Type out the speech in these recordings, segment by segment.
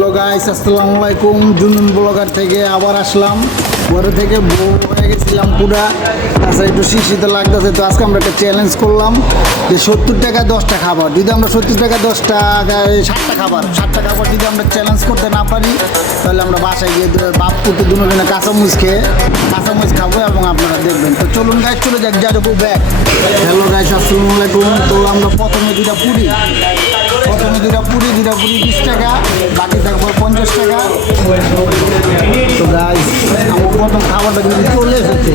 Hello guys, আসসালামু আলাইকুম। জুনুন blogger থেকে আবার আসলাম। ঘরে থেকে বউ হয়ে গেছিলাম পুরা, আচ্ছা একটু শীত লাগতেছে। তো আজকে আমরা একটা চ্যালেঞ্জ করলাম যে 70 টাকা 10টা খাবার, যদি আমরা 70 টাকা 10 টাকায় 7টা খাবার যদি আমরা চ্যালেঞ্জ করতে না পারি, তাহলে আমরা বাসায় গিয়ে বাপ পুটু দুজনে কাঁচামরিচ খাবো এবং আপনারা দেখবেন। তো চলুন গাইস, চলে যাক যাবো ব্যাগ। হ্যালো গাইস, আসসালামু আলাইকুম। তো আমরা প্রথমে দুইটা পুরি 20 টাকা, বাকি থাকবো 50 টাকা। তো গাইস, আমার প্রথম খাবারটা কিন্তু চলে এসেছে।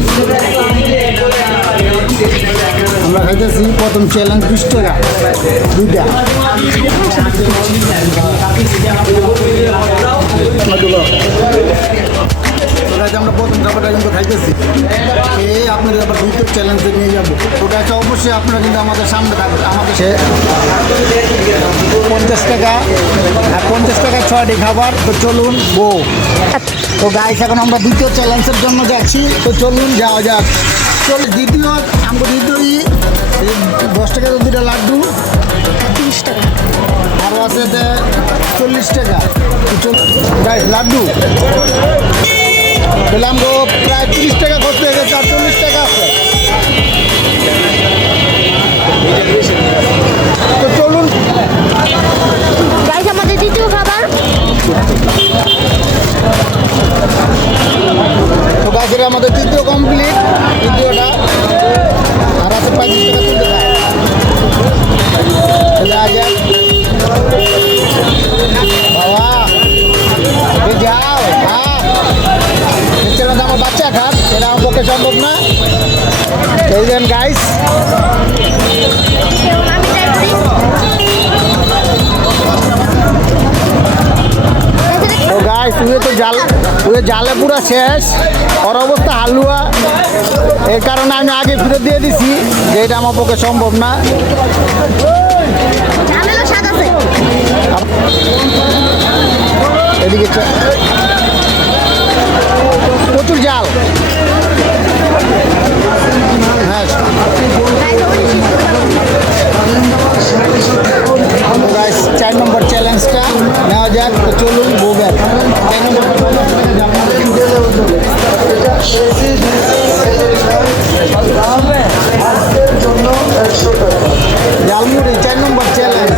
আমরা খাইতেছি প্রথম চ্যালেঞ্জ 20 টাকা দুইটা। আমরা প্রথম খাবারটা কিন্তু খাইতেছি, আপনাদের আবার দ্বিতীয় চ্যালেঞ্জে নিয়ে যাবো। ওটা একটা অবশ্যই আপনারা কিন্তু আমাদের সামনে থাকবে। আমাদের 50 টাকা 6টি খাবার। তো চলুন বউ। তো গাইস, এখন আমরা দ্বিতীয় চ্যালেঞ্জের জন্য যাচ্ছি। তো চলুন যাওয়া যাক। দ্বিতীয় 10 টাকা দুটা লাড্ডু, 30 টাকা, আরও আছে 40 টাকা। গাইস লাড্ডু তাহলে আমরা প্রায় 30 টাকা খরচ হয়ে গেছে, আর 40 টাকা আছে। তো চলুন গাইস, আমাদের দ্বিতীয় খাবার। তো গাইস, এটা আমাদের তৃতীয় কমপ্লিট, তৃতীয়টা আর আছে 35 টাকা তুলতে খায়। বাবা যাও, সেটা আমার বাচ্চা খাক, এটা আমার পক্ষে সম্ভব না। এই দেন গাইস, জালে পুরা শেষ, ওর অবস্থা হালুয়া। এই কারণে আমি আগে ফিরে দিয়ে দিছি যে এটা আমার পক্ষে সম্ভব না। এদিকে প্রচুর জাল। হ্যাঁ, 4 নম্বর চ্যালেঞ্জটা নেওয়া যাক। তো চলুন বউ ব্যাগ। জালমুড়ি 4 নম্বর চ্যালেঞ্জ।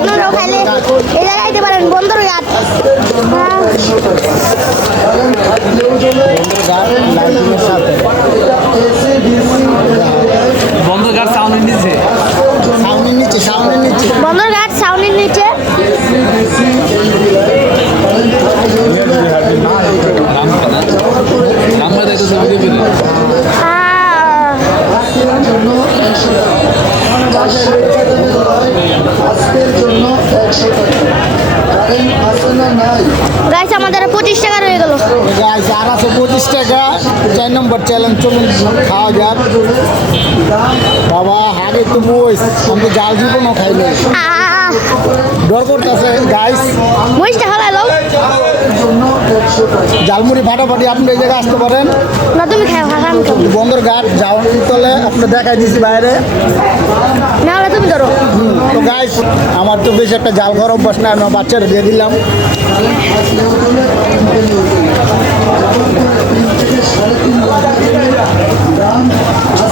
আপনারাও খাইলে এই জায়গায় আইতে পারেন। বন্দরঘাট সাউন্ডের নিচে বন্দরঘাট সাউন্ডের নিচে। গাইস, আমাদের 25 টাকা রয়ে গেল। গাইস, আর আছে 25 টাকা। 4 নম্বর চ্যালেঞ্জ, চলুন খাওয়া যাক। বাবা হাগে তো বইস, আমি জাল জীবনও খাইলে ডর করতেছে। গাইস, মহিষটা হালালো জালমুড়ি ফাটাফাটি। আপনি এই জায়গায় আসতে পারেন না, তুমি খাও। আমি খাবো। বন্দরঘাট যাও তলে, আপনি দেখাই দিছি বাইরে না হলে তুমি ধরো। তো গাইস, আমার তো বেশ একটা জাল খাওয়ার অভ্যাস না, আমার বাচ্চারা দিয়ে দিলাম।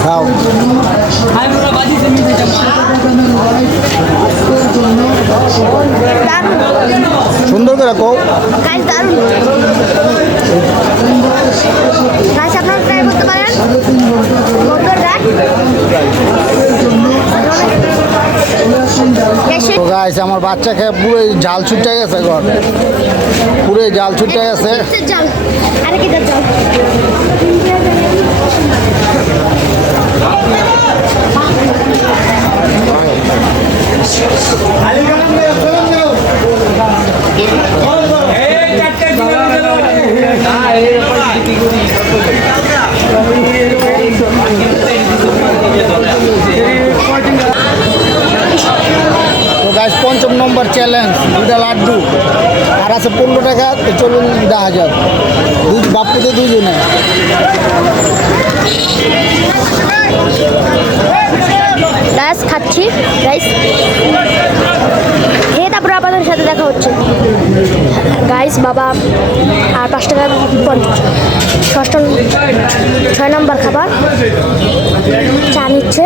খাও সুন্দর করে কও। গাইস, দারুণ। গাইস, আপনারা ট্রাই করতে পারেন। তো গাইস, আমার বাচ্চা খেয়ে পুরো জাল ছুটে গেছে, পুরো জাল ছুটে গেছে। জাল আরে কি জাল। পঞ্চম নম্বর চ্যালেঞ্জ, দুটা লাড্ডু আর আছে 15 টাকা। তো চলুন দেখা যাক, বাপ্পুতে দুজনে। গাইস। খেয়ে তারপরে আপনাদের সাথে দেখা হচ্ছে গাইস। বাবা আর 5 টাকা ষষ্ঠ 6 নম্বর খাবার চা নিচ্ছে।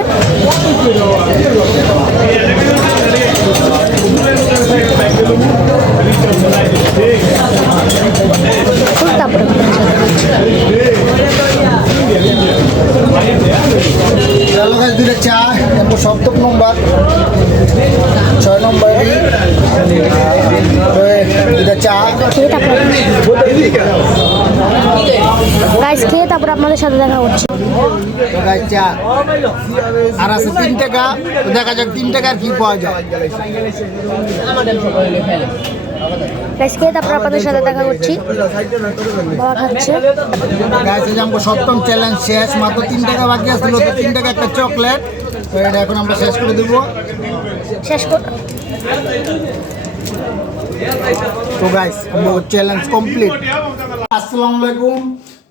তারপরে দুটো চা, তারপর 7 নম্বর 6 নম্বর দুটো চা খেয়ে তারপরে গাইস খেয়ে তারপর আপনাদের সাথে দেখা হচ্ছে। তো গাইস চা আর আছে 3 টাকা। তো দেখা যাক 3 টাকার কি পাওয়া যায়। গাইস খেয়ে তারপর আপনাদের সাথে দেখা করছি। বাবা খাচ্ছে। গাইস এই যে আমাকে 7ম চ্যালেঞ্জ শেষ, মাত্র 3 টাকা বাকি আছিল। তো 3 টাকা একটা চকলেট, তো এটা এখন আমরা শেষ করে দেব। শেষ কর। তো গাইস আমাদের চ্যালেঞ্জ কমপ্লিট। আসসালামু আলাইকুম।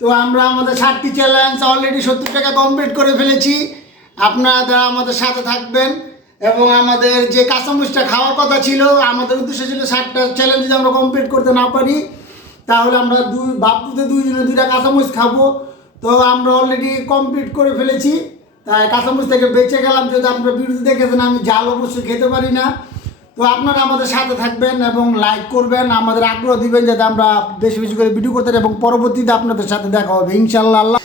তো আমরা আমাদের 7টি চ্যালেঞ্জ অলরেডি 70 টাকা কমপ্লিট করে ফেলেছি। আপনারা আমাদের সাথে থাকবেন এবং আমাদের যে কাঁচামরিচটা খাওয়ার কথা ছিল, আমাদের উদ্দেশ্য ছিল 7টা চ্যালেঞ্জ যদি আমরা কমপ্লিট করতে না পারি তাহলে আমরা বাপুতে 2 জনে 2টা কাঁচামরিচ খাবো। তো আমরা অলরেডি কমপ্লিট করে ফেলেছি, তাই কাঁচামরিচ থেকে বেঁচে গেলাম। যদি আপনারা ভিডিওতে দেখেছেন আমি জাল অবশ্যই খেতে পারি না। তো আপনারা আমাদের সাথে থাকবেন এবং লাইক করবেন, আমাদের আগ্রহ দিবেন যাতে আমরা বেশি বেশি করে ভিডিও করতে পারি এবং পরবর্তীতে আপনাদের সাথে দেখা হবে ইনশাআল্লাহ।